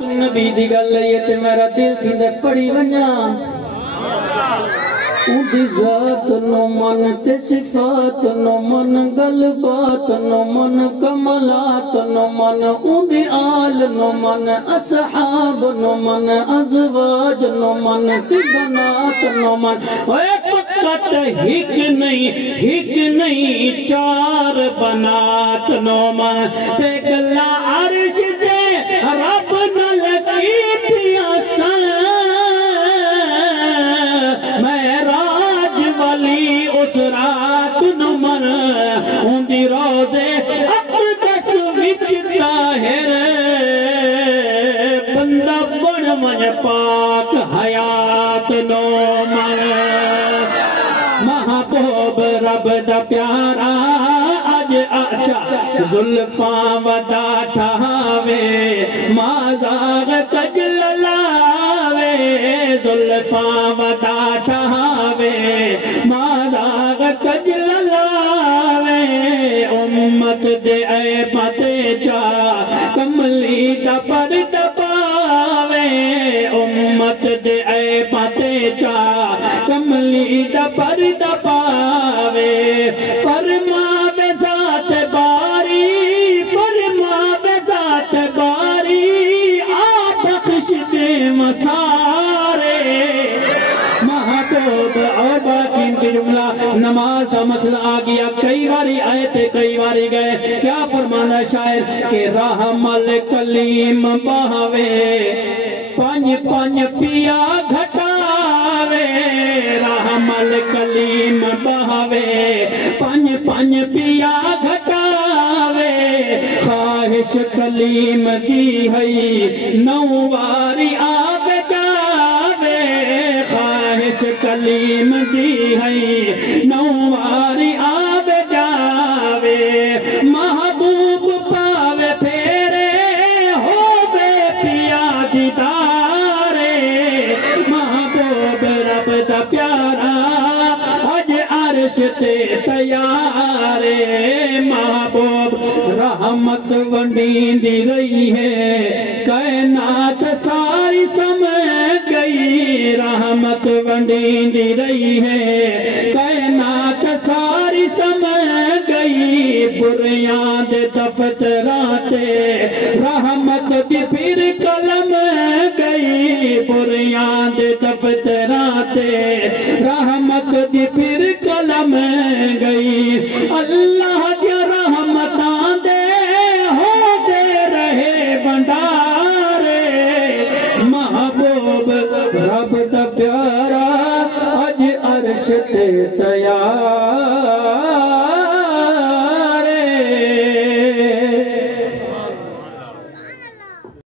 नबी दी गल ये ते मेरा दिल थी दे पड़ी वन्या उदी जात नो मन ते सिफात नो मन गल बात नो मन कमलात नो मन उदी आल नो मन असहाब नो मन अज़वाज नो मन तिबनात नो मन ओए फकत हिक नहीं चार बनात नो मन ते गल्ला अर्श जे रब नल कीतियां सन उस रात नु मन उंदी रोज़े अक़दस विच ताहिर बंदा बन मन पाक हयात नो मन महबूब रब दा प्यारा अज अच्छा जुल्फा वदा ठावे माज़ाग कजल लावे जुल्फा वदा ठावे माज़ाग कजल लावे उम्मत दे ऐबते चा कमली दा पर्दा पावे उम्मत दे ऐबते चा कमली दा पर्दा पावे फरमावे ज़ात बारी फरमावे ज़ात बारी आ बख्श दे मसारे नमाज का मसला आ गया कई बारी आए थे कई बारी गए क्या फरमाना शायर के रहमल कलीम बहावे पंज पंज पिया घटावे रहमल कलीम बहावे पंज पंज पिया घटावे ख्वाहिश कलीम की है नौ वारी आवे जावे ख्वाहिश कलीम दी है नौवारी आवे जावे महबूब पावे फेरे होवे पिया दीदारे महबूब रब दा प्यारा अज अर्श ते तैयारे महबूब रहमत वंडींदी रही है कायनात सारी समझ गई रहमत वंडींदी रही है कायनात सारी समझ गई बुरियां दे दफ्तराते रहमत दी फिर कलम गई बुरियां दे दफ्तराते रहमत दी फिर कलम गई अल्लाह दी रहमतां दे हो दे रहे भंडारे महबूब रब दा प्यारा अज अर्श ते तैयार